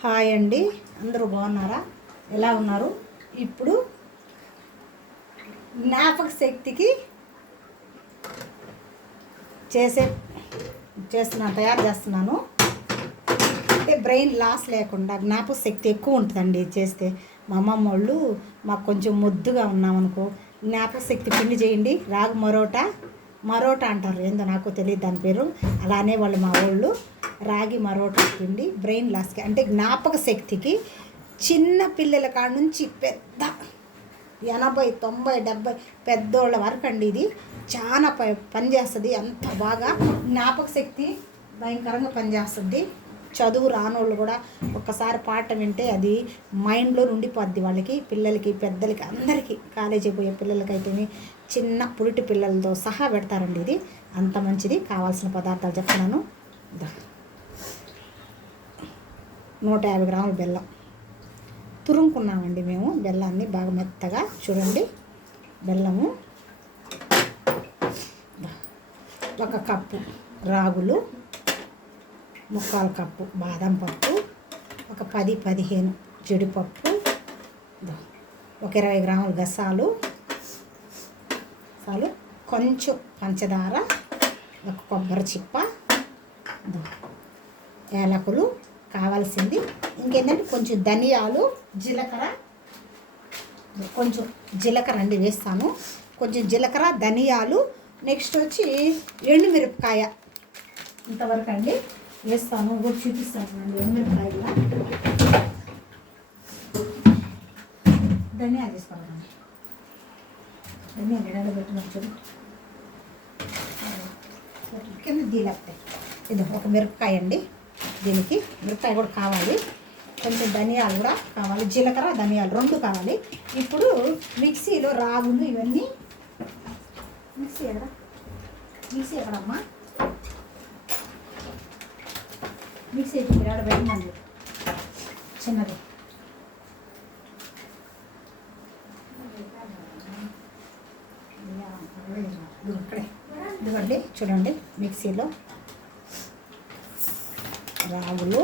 Hi అండి. అందరూ బాగున్నారా? ఎలా ఉన్నారు? ఇప్పుడు జ్ఞాపక శక్తికి చేసే చేస్తున్నాను తయారు చేస్తున్నాను. అంటే బ్రెయిన్ లాస్ లేకుండా జ్ఞాపక శక్తి ఎక్కువ ఉంటుందండి చేస్తే. మా అమ్మమ్మ వాళ్ళు మాకు కొంచెం ముద్దుగా ఉన్నామనుకో జ్ఞాపక శక్తి పిండి చేయండి. రాగు మరోటా మరోటా అంటారు. ఏందో నాకు తెలియదు దాని పేరు. అలానే వాళ్ళు మా వాళ్ళు రాగి మరోటా పిండి బ్రెయిన్ లాస్కి. అంటే జ్ఞాపక శక్తికి చిన్న పిల్లల కాడ నుంచి పెద్ద ఎనభై తొంభై డెబ్బై పెద్దోళ్ళ వరకు అండి ఇది. చాలా ప పనిచేస్తుంది. అంత బాగా జ్ఞాపక శక్తి భయంకరంగా పనిచేస్తుంది. చదువు రానోళ్ళు కూడా ఒక్కసారి పాట వింటే అది మైండ్లో ఉండిపోద్ది వాళ్ళకి పిల్లలకి పెద్దలకి అందరికీ. కాలేజీ పోయే పిల్లలకైతేనే చిన్న పురిటి పిల్లలతో సహా పెడతారండి ఇది. అంత మంచిది. కావాల్సిన పదార్థాలు చెప్తున్నాను. నూట యాభై గ్రాముల బెల్లం. తురుముకున్నామండి మేము బెల్లాన్ని బాగా మెత్తగా చూడండి. బెల్లము ఒక కప్పు రాగులు ముక్కాలు కప్పు బాదం పప్పు ఒక పది పదిహేను జీడిపప్పు ఒక ఇరవై గ్రాముల గసాలు చాలు కొంచెం పంచదార ఒక కొబ్బరి చిప్ప ఏలకులు కావాల్సింది. ఇంకేంటంటే కొంచెం ధనియాలు జీలకర్ర కొంచెం జీలకర్ర అండి వేస్తాను కొంచెం జీలకర్ర ధనియాలు నెక్స్ట్ వచ్చి ఎండుమిరపకాయ ఇంతవరకు అండి వేస్తాను. కూడా చూపిస్తాను అండి ఎండుమిరపకాయ కూడా. ధనియాలు తీసుకోవాలండి ధనియాలు ఎడలు పెట్టిన కింద దీలెత్తాయి ఇది ఒక మిరపకాయ అండి. దీనికి మిరపకాయ కూడా కావాలి. కొంచెం ధనియాలు కూడా కావాలి. జీలకర్ర ధనియాలు రెండు కావాలి. ఇప్పుడు మిక్సీలో రాగులు ఇవన్నీ మిక్సీ ఎక్కడ మిక్సీ ఎక్కడమ్మా మిక్సీ ఇప్పుడు ఎక్కడ పెట్టిందండి చిన్నది. ఇదిగోండి చూడండి మిక్సీలో. రాగులు.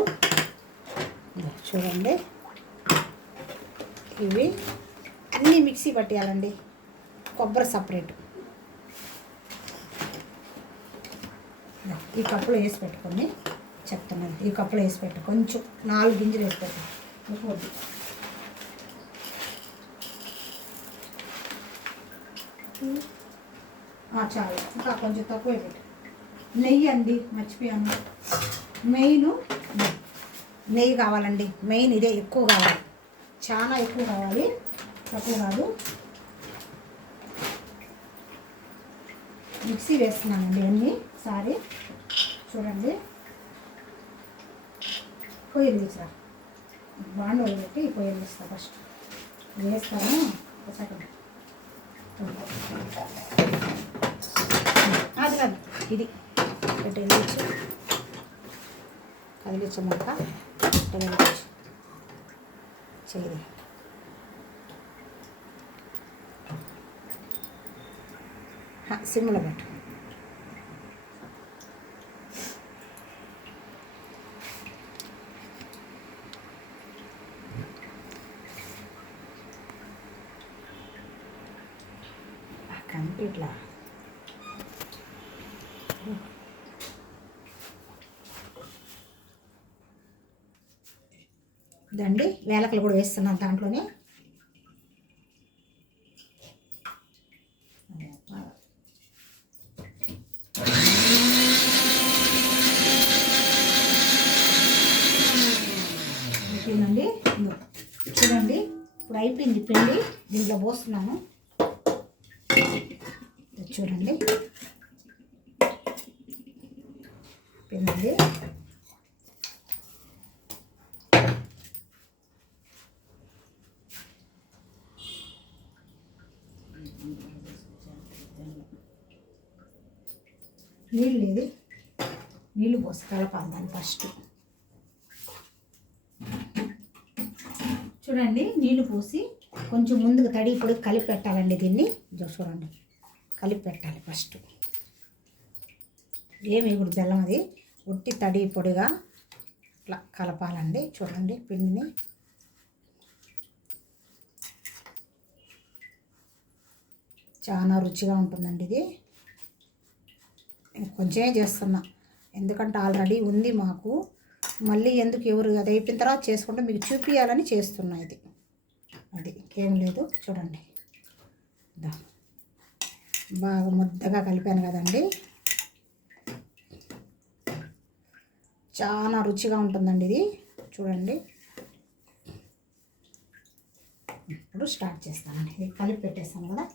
చూడండి. ఇవి అన్నీ మిక్సీ పట్టేయాలండి. కొబ్బరి సపరేట్. ఈ కప్పులో వేసి పెట్టుకొని చెప్తున్నాను ఈ కప్పులో వేసి పెట్టు. కొంచెం నాలుగు గింజలు వేసి పెట్టు. చాలు. ఇంకా కొంచెం తక్కువ పెట్టు. నెయ్యి అండి మర్చిపోయాను. మెయిన్ నెయ్యి కావాలండి. మెయిన్ ఇదే ఎక్కువ కావాలి. చాలా ఎక్కువ కావాలి. తక్కువ కాదు. మిక్సీ వేస్తున్నానండి అన్నీ. సారీ. చూడండి. పోయింది సార్ బాండలు పెట్టి పోయింది తీస్తా ఫస్ట్. వేస్తాను ఒక సెకండ్ అది కాదు. ఇది. పెట్టేసి അതിൽ ചുമക്ക ചെയ്ത് സിമ്മിൾ പറ്റും ఇదండి. వేలకలు కూడా వేస్తున్నాను దాంట్లోనే. అయిపోయిందండి చూడండి. ఇప్పుడు అయిపోయింది పిండి. దీంట్లో పోస్తున్నాను. చూడండి. పిండి. నీళ్ళు లేదు. నీళ్ళు పోసి కలపాలి దాన్ని ఫస్ట్ చూడండి నీళ్ళు పోసి కొంచెం ముందుకు తడి ఇప్పుడు కలిపి పెట్టాలండి దీన్ని. చూడండి కలిపి పెట్టాలి ఫస్ట్ ఏమి ఇప్పుడు బెల్లం అది ఉట్టి తడి పొడిగా ఇట్లా కలపాలండి. చూడండి పిండిని. చాలా రుచిగా ఉంటుందండి ఇది. కొంచెమే చేస్తున్నా. ఎందుకంటే ఆల్రెడీ ఉంది మాకు. మళ్ళీ ఎందుకు ఎవరు అది అయిపోయిన తర్వాత చేసుకుంటే మీకు చూపించాలని చేస్తున్నా ఇది. అది ఇంకేం లేదు. చూడండి. బాగా ముద్దగా కలిపాను కదండి. చాలా రుచిగా ఉంటుందండి ఇది. చూడండి. ఇప్పుడు స్టార్ట్ చేస్తానండి. ఇది కలిపి పెట్టేస్తాను కదా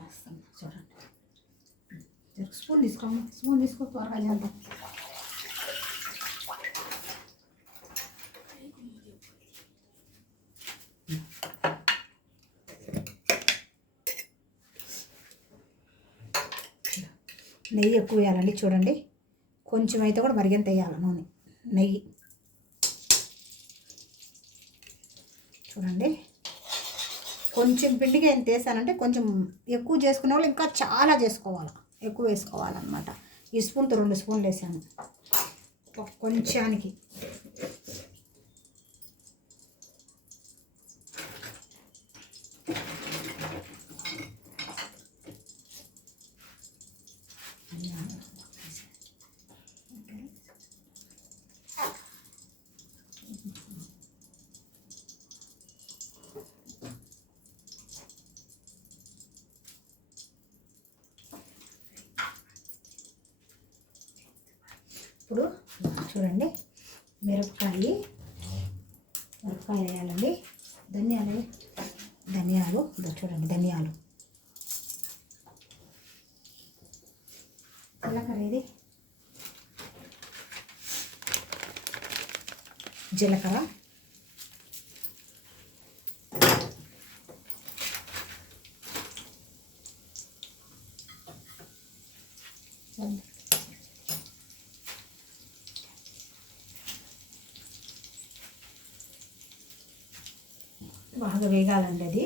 వేస్తాను చూడండి స్పూన్ తీసుకోమ్మా స్పూన్ తీసుకో త్వరగా చేద్దాం నెయ్యి ఎక్కువ వేయాలండి చూడండి. కొంచెం అయితే కూడా మరిగంత వేయాలి నూనె? నెయ్యి. చూడండి. కొంచెం పిండిగా ఎంత వేసానంటే కొంచెం ఎక్కువ చేసుకునే వాళ్ళు ఇంకా చాలా చేసుకోవాలి. ఎక్కువ వేసుకోవాలన్నమాట. ఈ స్పూన్తో రెండు స్పూన్లు వేసాను. కొంచానికి. ఇప్పుడు చూడండి మిరపకాయ మిరపకాయ వేయాలండి. ధనియాలు ధనియాలు ఇదో చూడండి ధనియాలు. జీలకర్ర ఇది. జీలకర్ర. వేగాలండి అది.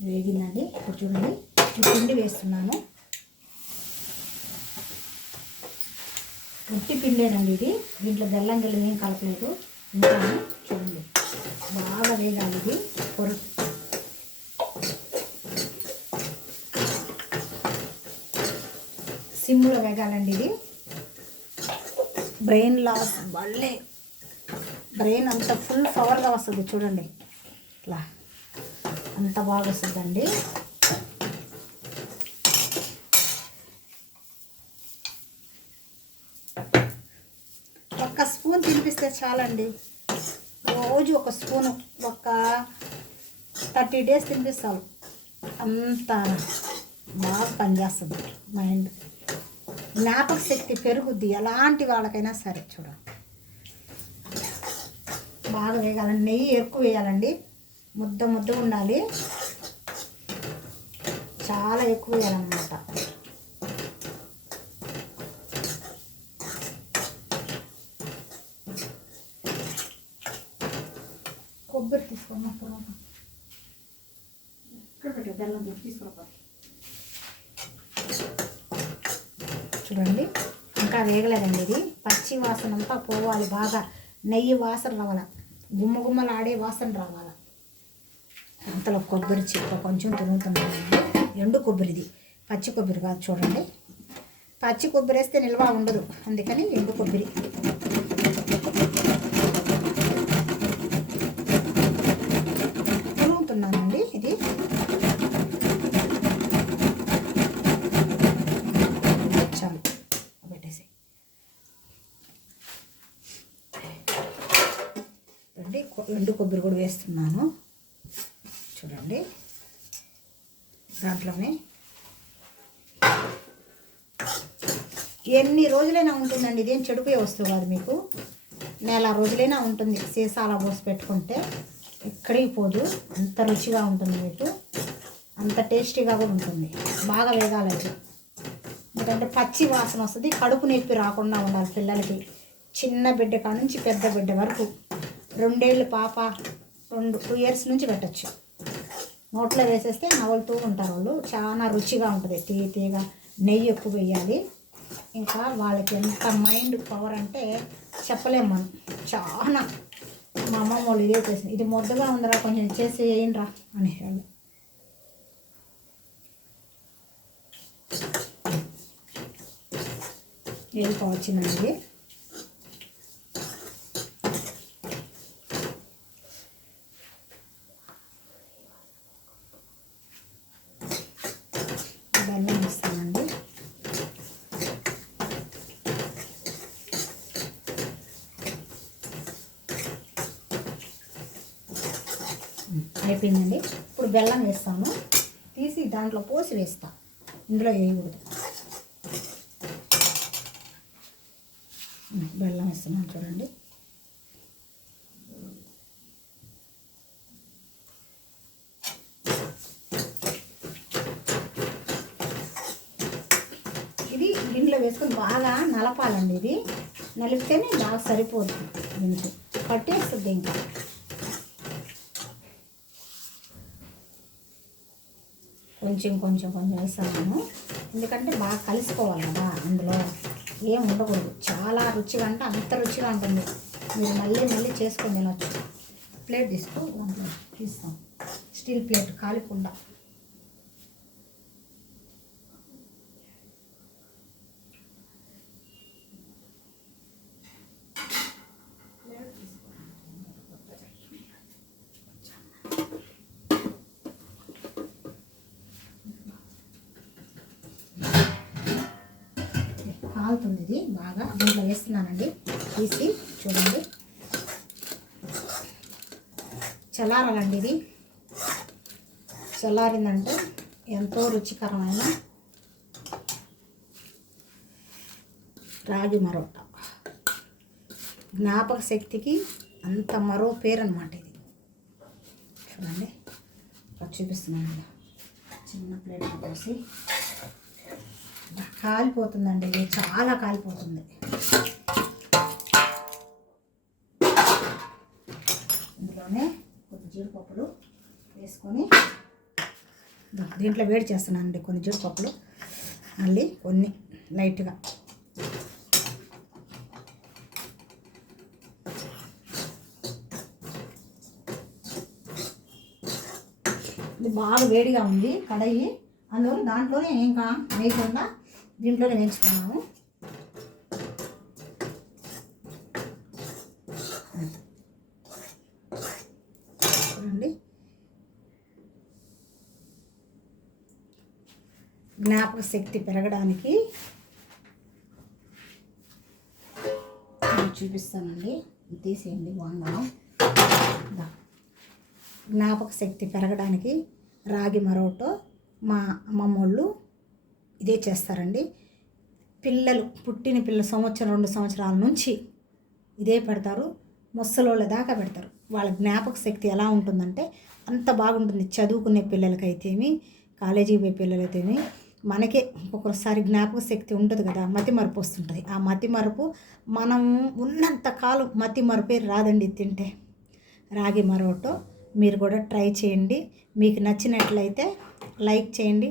వేగిందండి. ఇప్పుడు చూడండి. పిండి వేస్తున్నాను. ఉట్టి పిండేనండి ఇది. దీంట్లో బెల్లం గిల్లం ఏం కలపలేదు. ఇంకా చూడండి. బాగా వేగాలి ఇది. పొర సిమ్లో వేగాలండి ఇది. Brain loss. మళ్ళీ బ్రెయిన్ అంత ఫుల్ పవర్గా వస్తుంది చూడండి. ఇట్లా. అంత బాగా వస్తుందండి. ఒక్క స్పూన్ తినిపిస్తే చాలండి. రోజు ఒక స్పూను ఒక థర్టీ డేస్ తినిపిస్తాం అంత బాగా పనిచేస్తుంది మైండ్. జ్ఞాపక శక్తి పెరుగుద్ది ఎలాంటి వాళ్ళకైనా సరే చూడండి. బాగా వేయాలండి నెయ్యి ఎక్కువ వేయాలండి. ముద్ద ముద్ద ఉండాలి. చాలా ఎక్కువ వేయాలన్నమాట. కొబ్బరి తీసుకోమ్మా తర్వాత ఇక్కడ పెట్టు బెల్లం తీసుకోవాలి చూడండి. ఇంకా వేగలేదండి ఇది. పచ్చి వాసన అంతా పోవాలి బాగా. నెయ్యి వాసన రావాలి? గుమ్మ గుమ్మలాడే వాసన రావాలి? అంతలో కొబ్బరి చిప్ప కొంచెం తురుగుతున్నాను. ఎండు కొబ్బరిది పచ్చి కొబ్బరి కాదు చూడండి. పచ్చి కొబ్బరి వేస్తే నిల్వ ఉండదు. అందుకని ఎండు కొబ్బరి తురుగుతున్నానండి ఇది చాలు పెట్టేసి చూడండి కొ- ఎండు కొబ్బరి కూడా వేస్తున్నాను. చూడండి. దాంట్లోనే ఎన్ని రోజులైనా ఉంటుందండి. ఇదేం చెడిపోయే వస్తువు కాదు మీకు. నెల రోజులైనా ఉంటుంది. సీసాల పోసి పెట్టుకుంటే ఎక్కడికి పోదు. అంత రుచిగా ఉంటుంది మీకు. అంత టేస్టీగా కూడా ఉంటుంది. బాగా వేగాలండి ఎందుకంటే పచ్చి వాసన వస్తుంది. కడుపు నొప్పి రాకుండా ఉండాలి పిల్లలకి. చిన్న బిడ్డ కాడ నుంచి పెద్ద బిడ్డ వరకు. రెండేళ్ళు పాప రెండు టూ ఇయర్స్ నుంచి పెట్టచ్చు. నోట్లో వేసేస్తే నవలుతూ ఉంటారు వాళ్ళు. చాలా రుచిగా ఉంటుంది. తీయ తీగ నెయ్యి ఎక్కువ వేయాలి. ఇంకా వాళ్ళకి ఎంత మైండ్ పవర్ అంటే చెప్పలేము మనం. చాలా మా అమ్మమ్మ వాళ్ళు ఇదే చేసింది. ఇది మొద్దుగా ఉందిరా కొంచెం చేసి వేయండిరా అనేవాళ్ళు వెళ్ళిపోవచ్చిందండి బెల్లం ఇస్తానండి అయిపోయిందండి తీసేస్తాను తీసి దాంట్లో పోసి వేస్తా. ఇందులో వేయకూడదు. బెల్లం వేస్తున్నాను చూడండి. ఇది గిన్నెలో వేసుకొని బాగా నలపాలండి ఇది. నలిపితేనే బాగా సరిపోతుంది దీనికి పట్టేస్తుంది ఇంకా. కొంచెం కొంచెం కొంచెం వేస్తాను ఎందుకంటే బాగా కలిసిపోవాలి కదా అందులో. ఏం ఉండకూడదు. చాలా రుచిగా అంటే అంత రుచిగా ఉంటుంది. మీరు మళ్ళీ మళ్ళీ చేసుకొని తినొచ్చు. ప్లేట్ తీసుకో తీస్తాం. స్టీల్ ప్లేట్ కాలికుండా. ఇది బాగా దీంట్లో వేస్తున్నానండి. తీసి చూడండి. చల్లారాలండి ఇది. చల్లారిందంటే ఎంతో రుచికరమైన రాగి మరోట జ్ఞాపక శక్తికి అంత మరో పేరు అనమాట ఇది. చూడండి. చూపిస్తున్నాను చిన్న ప్లేట్ పోసి కాలిపోతుందండి. ఇది చాలా కాలిపోతుంది. ఇందులోనే కొన్ని జీడిపప్పులు వేసుకొని దీంట్లో వేడి చేస్తున్నానండి కొన్ని జీడిపప్పులు. మళ్ళీ కొన్ని లైట్గా. ఇది బాగా వేడిగా ఉంది కడాయి అందువల్ల దాంట్లోనే ఇంకా వేయకుండా దీంట్లోనే వేయించుకున్నాము. చూడండి. జ్ఞాపక శక్తి పెరగడానికి చూపిస్తానండి. తీసేయండి బాగున్నాను జ్ఞాపక శక్తి పెరగడానికి రాగి మరోటో మా అమ్మమ్మ వాళ్ళు ఇదే చేస్తారండి. పిల్లలు పుట్టిన పిల్ల సంవత్సరం రెండు సంవత్సరాల నుంచి ఇదే పెడతారు. ముసలోళ్ళ దాకా పెడతారు. వాళ్ళ జ్ఞాపక శక్తి ఎలా ఉంటుందంటే అంత బాగుంటుంది చదువుకునే పిల్లలకైతేమి కాలేజీకి పోయే పిల్లలైతేమి మనకే ఒక్కొక్కసారి జ్ఞాపక శక్తి ఉంటుంది కదా మతి మరపు వస్తుంటుంది. ఆ మతి మరపు మనం ఉన్నంత కాలం మతి మరపే రాదండి తింటే. రాగి మరోటో మీరు కూడా ట్రై చేయండి. మీకు నచ్చినట్లయితే లైక్ చేయండి.